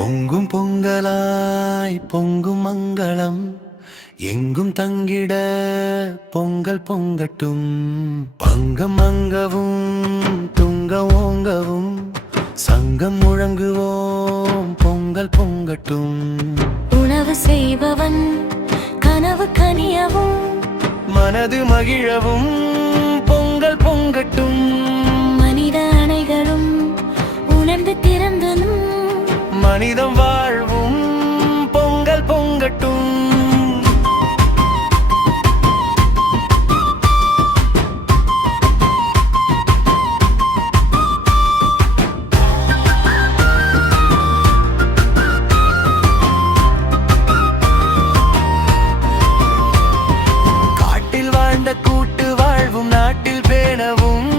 பொங்கும் பொங்கலாய் பொங்கும் மங்களம் எங்கும் தங்கிட பொங்கல் பொங்கட்டும். பங்கம் மங்கவும் துங்க ஓங்கவும் சங்கம் முழங்குவோம் பொங்கல் பொங்கட்டும். உணவு செய்பவன் கனவு கனியவும் மனது மகிழவும் பொங்கல் பொங்கட்டும். மனித அணைகளும் உணர்ந்து திறந்தனும் மனிதம் வாழ்வும் பொங்கல் பொங்கட்டும். காட்டில் வாழ்ந்த கூட்டு வாழ்வும் நாட்டில் பேணவும்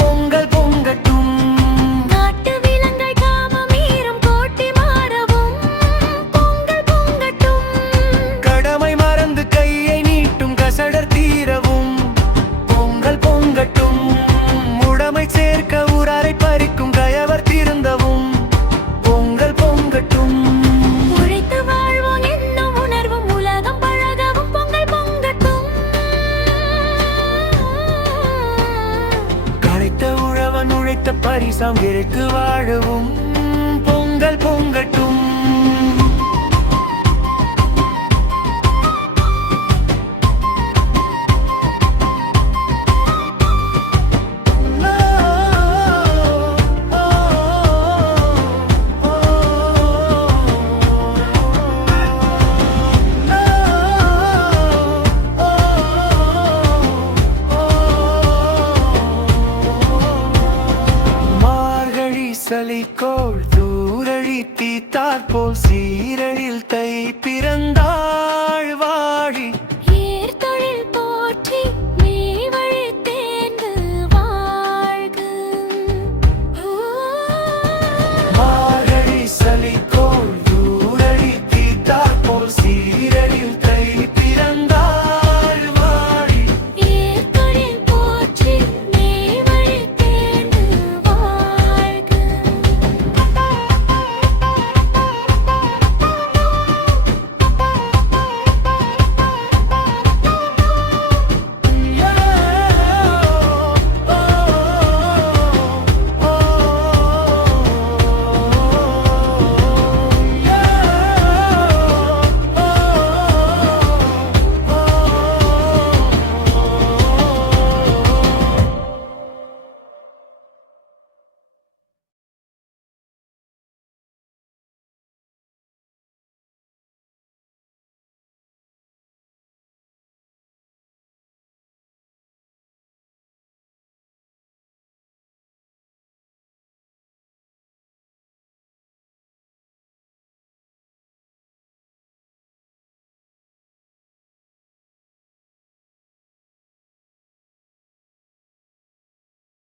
பொங்கல் பொங்கட்டும். நாட்டு விலங்கை காமம் மீறும் கோட்டி மாறவும் பொங்கல் பொங்கட்டும். கடமை மறந்து கையை நீட்டும் கசடர் தீரவும் பொங்கல் பொங்கட்டும். உடமை சேர்க்க ஊராரை பறிக்கும் கயவர் திருந்தவும் பொங்கல் பொங்கட்டும். உழைத்து வாழ்வோம் என்னும் உணர்வும் உலகம் பழகவும் பொங்கல் பொங்கட்டும். களைத்த உழவன் உழைத்த பரிசாம் இருக்கு வாழவும் பொங்கல் பொங்கட்டும். சலிக்கோள் தூரழி தீத்தாற் போல்